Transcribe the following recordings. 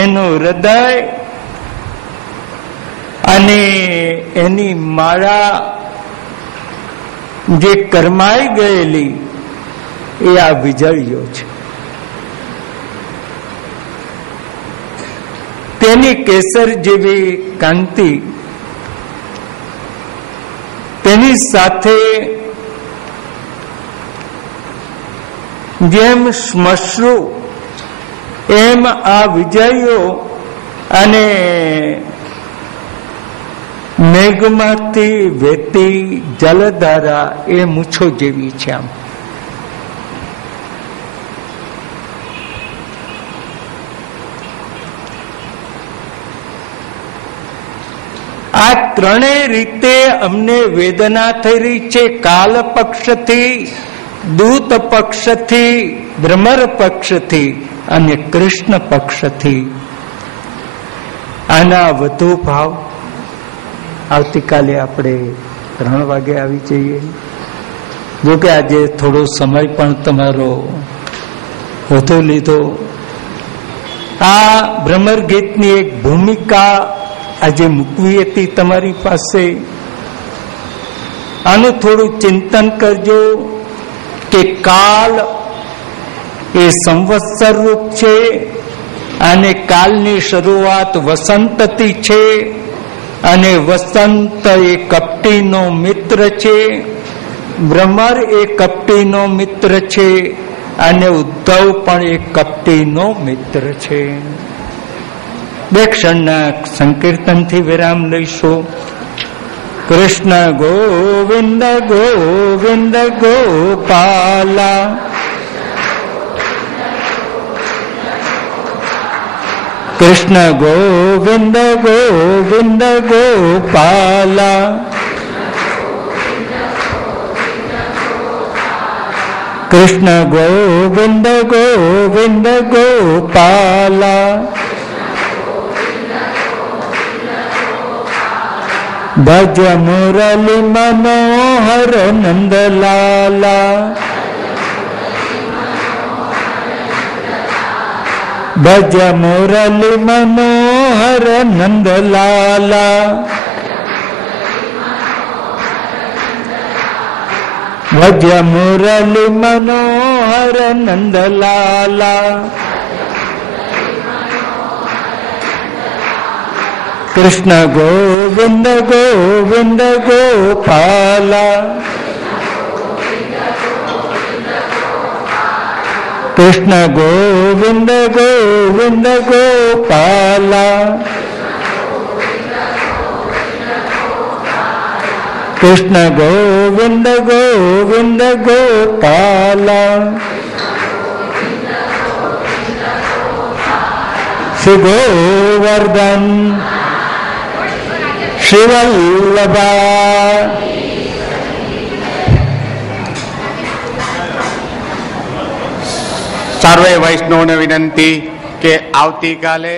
એનું હૃદય અને એની માળા જે કરમાઈ ગયેલી એ આ વીજળીઓ છે. તેની કેસર જેવી કાંતિ, તેની સાથે જેમ શ્મશ્રુ એમ આ વીજળીઓ અને મેઘમાંથી વહેતી જલધારા એ મૂછો જેવી છે. આમ આ ત્રણેય રીતે અમને વેદના થઈ રહી છે. કાલ પક્ષથી, દૂત પક્ષથી, ભ્રમર પક્ષથી અને કૃષ્ણ પક્ષથી. આના વધુ ભાવ આવતીકાલે આપણે 3 વાગે આવી જઈએ. જોકે આજે થોડો સમય પણ તમારો વધુ લીધો. આ ભ્રમર ગીતની એક ભૂમિકા આજે મૂકવી હતી તમારી પાસે. આનું થોડું ચિંતન કરજો કે કાલ એ સંવત્સર રૂપ છે અને કાલની શરૂઆત વસંતથી છે અને વસંત એ કપટીનો મિત્ર છે. ભ્રમર એ કપટીનો મિત્ર છે અને ઉદ્ધવ પણ એ કપટીનો મિત્ર છે. 2 ક્ષણના સંકીર્તનથી વિરામ લઈશું. કૃષ્ણ ગોવિંદ ગોવિંદ ગોપાલા, કૃષ્ણ ગોવિંદ ગોવિંદ ગોપાલા, કૃષ્ણ ગોવિંદ ગોવિંદ ગોપાલા, ભજ મુરલી મનોહર નંદલાલા, ભજ મુરલી મનોહર નંદલાલા, ભજ મુરલી મનોહર નંદલાલા, કૃષ્ણ ગોવિંદ ગોવિંદ ગોપાલા, કૃષ્ણ ગોવિંદ ગોવિંદ ગોપાલા, કૃષ્ણ ગોવિંદ ગોવિંદ ગોપાલા, શ્રી ગોવર્ધન શ્રી વલ્લભા. સર્વે વૈષ્ણવને વિનંતી કે આવતીકાલે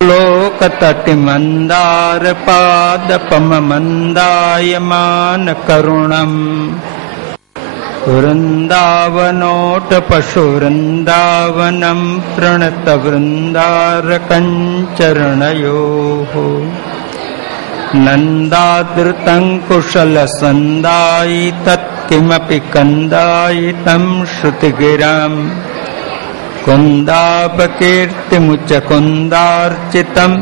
લોકતટિ મંદાર પાદપમ મંદાયમાન કરુણમ, વૃંદાવનોટ પશુ વૃંદાવનમ પ્રણત વૃંદારકંચરણયો, નંદાદૃતં કુશલ સંદાયી તત્કિમપિ કંદાયિતં શ્રુતિગિરામ, કુંદાપકીર્તિમુચ કુંદાર્ચિતમ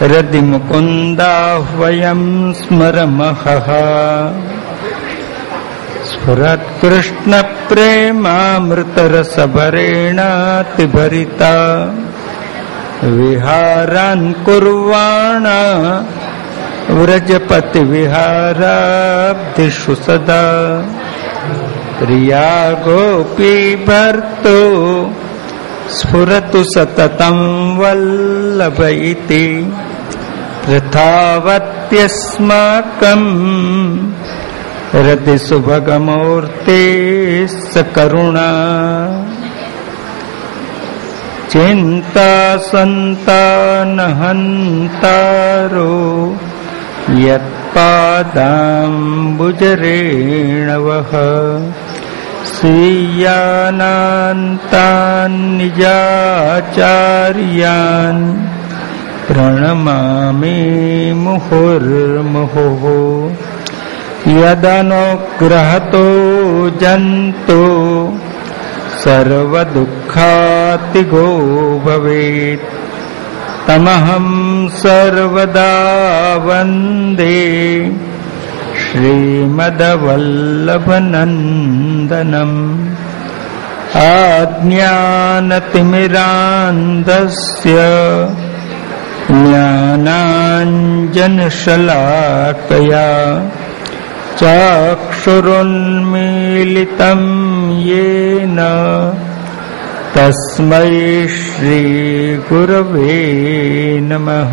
હૃદિ મુકુંદાહ્વયં સ્મરમઃ. સ્ફુરત કૃષ્ણ પ્રેમામૃતરસભરેણાતિભરિતા, વિહારાન કુર્વાણા વ્રજપતિ વિહારાબ્ધિષુ સદા, પ્રિયા ગોપી ભર્તો સ્ફુરતુ સતતં વલ્લભ ઇતિ, તથાવત્યસ્માકં હૃદિ સુભગમૂર્તે સકરુણા, ચિંતા સંતાનહંતારો યત્પાદાંબુજરેણવઃ, स्वीयानान्तान् निजाचार्यान् प्रणमामि मुहुर्मुहुः यदनुग्रहतो जन्तो सर्वदुःखातिगो भवेत् तमहं सर्वदा वन्दे श्रीमद्वल्लभनन्दनम् आज्ञानतिमिरान्धस्य ज्ञानाञ्जनशलाकया चक्षुरुन्मीलितं येन तस्मै श्रीगुरवे नमः।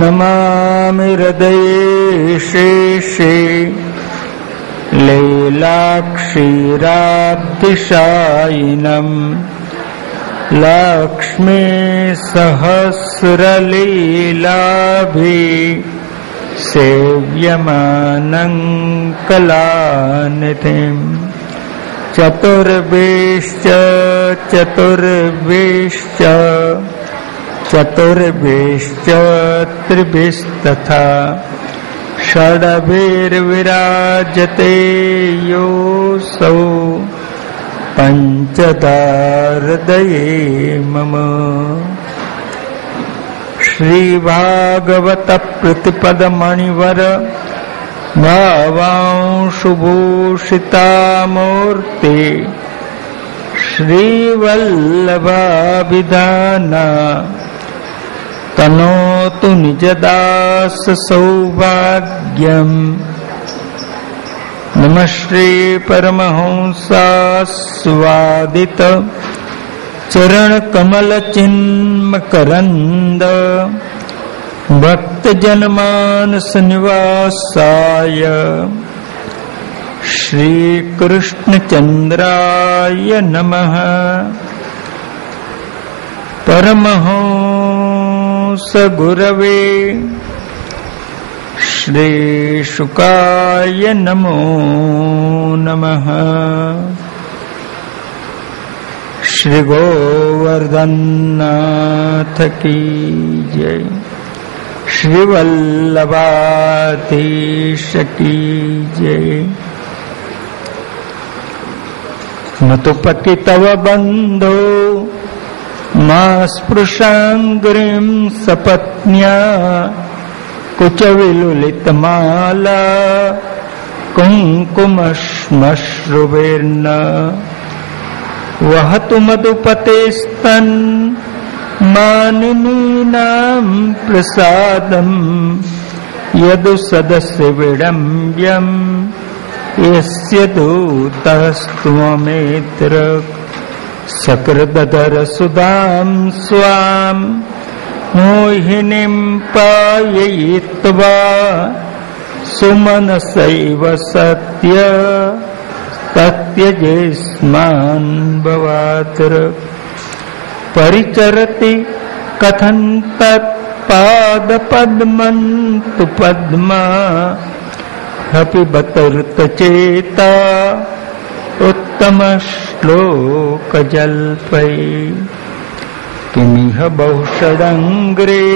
नमामि हृदये शेषे लीलाक्षीराब्धिशायिनम् लक्ष्मी सहस्रलीलाभिः सेव्यमानं कलानिधिम् चतुर्भिश्च त्रिभिस्तथा षड्भिर्विराजते योऽसौ पञ्चधा हृदये मम। श्रीभागवत प्रतिपदमणिवर भावांशुभूषितामूर्ते श्रीवल्लभाभिधाना तनोतु निजदास सौभाग्यम्। नमः श्री परमहंसास्वादित चरण कमल चिन्मकरन्द भक्त जनमानस निवासाय श्री कृष्ण चंद्राय नमः। परमहंस गुरवे श्री शुकाय नमो नमः। श्री गोवर्धननाथ की जय। श्री वल्लभाधीश की जय। न तो पति तव बंधो मा स्पृशांग्रिं सपत्न्या कुच विलुलितमाला कुंकुमश्मश्रुभिर्न वहतु मधुपतेस्तन् मानिनीनां प्रसादम् यदु सदस्य विडम्ब्यम् यस्य दूतस्त्वमेत्र सकृदधर सुधां स्वाम् मोहिनीं पाययित्वा सुमनसैव सत्य तत्यजेस्मान् भवात्र परिचरति कथं तत्पादपद्मन्तु पद्मा अपि बतर्तचेता उत्तमश्लोकजल्पै किमिह बहुषडङ्ग्रे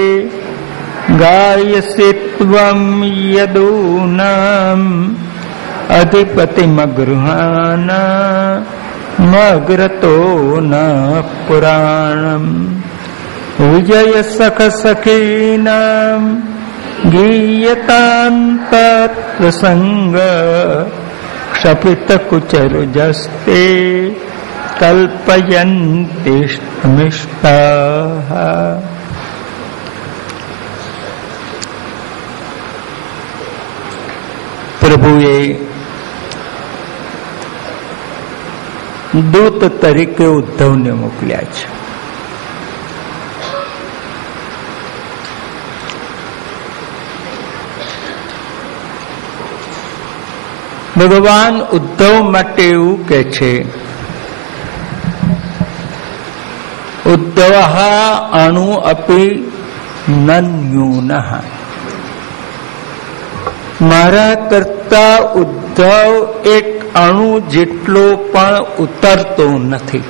गायसि त्वं यदूनाम् अधिपतिमगृहाणा मग्रतो न पुराणम् विजय सख सखीनाम् गीयतां तत्प्रसंग क्षपित कुचरुजस्ते कल्पयन्तिष्ठमिष्टाः। પ્રભુએ દૂત તરીકે ઉદ્ધવને મોકલ્યા છે. ભગવાન ઉદ્ધવ માટે એવું કે છે, ઉદ્ધવ અણુ અપી નન્યુનઃ, મારા કરતા ઉદ્ધવ એક અણુ જેટલો પણ ઉતરતો નથી.